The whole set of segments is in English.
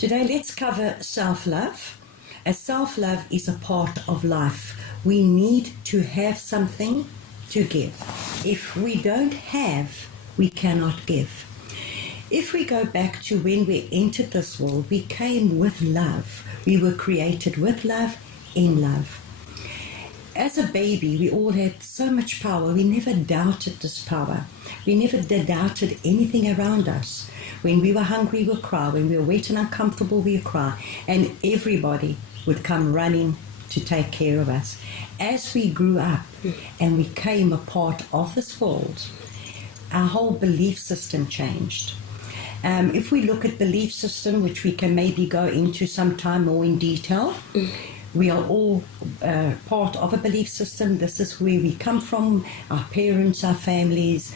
Today, let's cover self-love. As self-love is a part of life, we need to have something to give. If we don't have, we cannot give. If we go back to when we entered this world, we came with love. We were created with love, in love. As a baby, we all had so much power. We never doubted this power. We never doubted anything around us. When we were hungry, we would cry. When we were wet and uncomfortable, we would cry. And everybody would come running to take care of us. As we grew up and we came a part of this world, our whole belief system changed. If we look at belief system, which we can maybe go into sometime more in detail, we are all part of a belief system. This is where we come from, our parents, our families.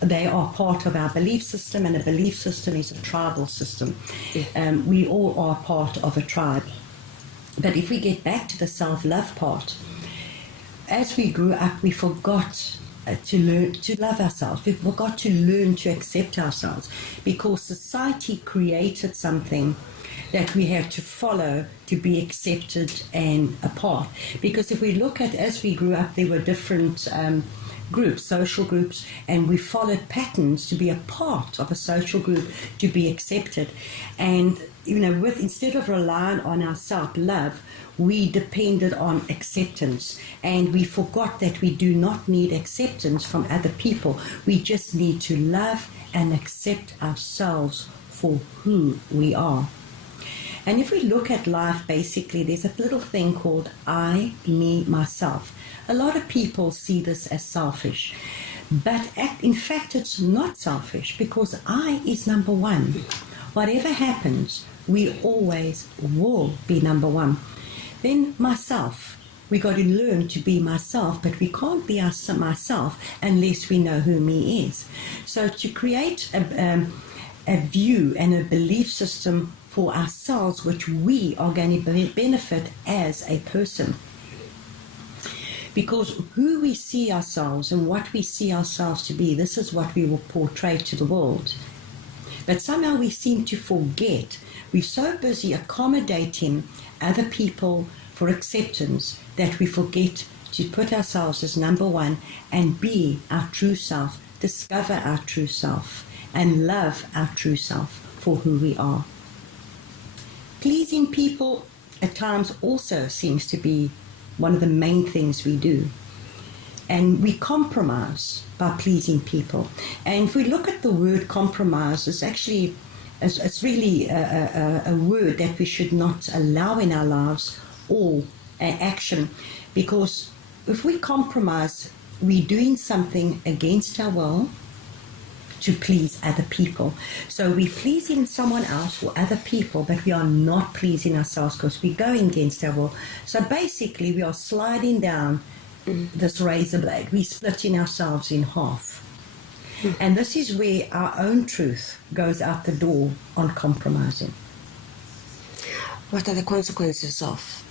They are part of our belief system, and a belief system is a tribal system. We all are part of a tribe. But if we get back to the self-love part, as we grew up, we forgot to learn to love ourselves. We forgot to learn to accept ourselves, because society created something that we had to follow to be accepted and a part. Because if we look at, as we grew up, there were different groups, social groups, and we followed patterns to be a part of a social group, to be accepted. And instead of relying on our self-love, we depended on acceptance, and we forgot that we do not need acceptance from other people. We just need to love and accept ourselves for who we are. And if we look at life, basically, there's a little thing called I, me, myself. A lot of people see this as selfish, but in fact, it's not selfish, because I is number one. Whatever happens, we always will be number one. Then myself. We got to learn to be myself, but we can't be myself unless we know who me is. So to create a view and a belief system for ourselves, which we are going to benefit as a person. Because who we see ourselves and what we see ourselves to be, this is what we will portray to the world. But somehow we seem to forget. We're so busy accommodating other people for acceptance that we forget to put ourselves as number one and be our true self, discover our true self, and love our true self for who we are. Pleasing people at times also seems to be one of the main things we do. And we compromise by pleasing people. And if we look at the word compromise, it's really a word that we should not allow in our lives or action. Because if we compromise, we're doing something against our will to please other people. So we're pleasing someone else or other people, but we are not pleasing ourselves because we're going against our will. So basically, we are sliding down this razor blade. We're splitting ourselves in half. And this is where our own truth goes out the door on compromising. What are the consequences of?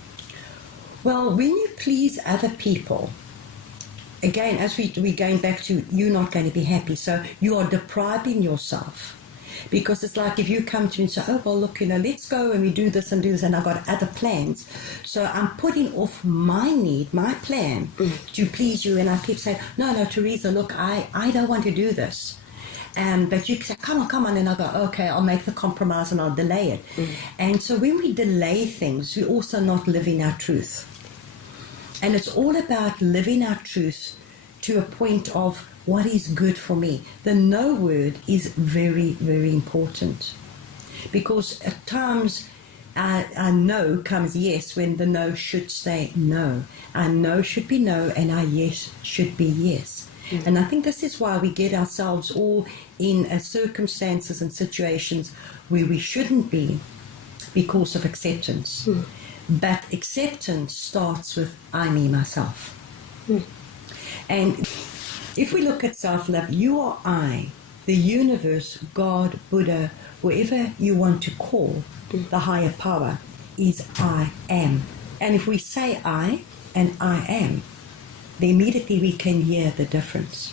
Well, when you please other people, again, as we're going back to, you're not going to be happy. So you are depriving yourself. Because it's like if you come to me and say, oh, well, look, let's go and we do this, and I've got other plans. So I'm putting off my need, my plan to please you. And I keep saying, no, Teresa, look, I don't want to do this. But you say, come on. And I go, okay, I'll make the compromise and I'll delay it. And so when we delay things, we're also not living our truth. And it's all about living our truth to a point of what is good for me. The no word is very, very important. Because at times our no comes yes when the no should say no. Our no should be no and our yes should be yes. And I think this is why we get ourselves all in circumstances and situations where we shouldn't be because of acceptance. But acceptance starts with I, me, myself. And if we look at self-love, you are I, the universe, God, Buddha, whoever you want to call, the higher power, is I am. And if we say I and I am, then immediately we can hear the difference.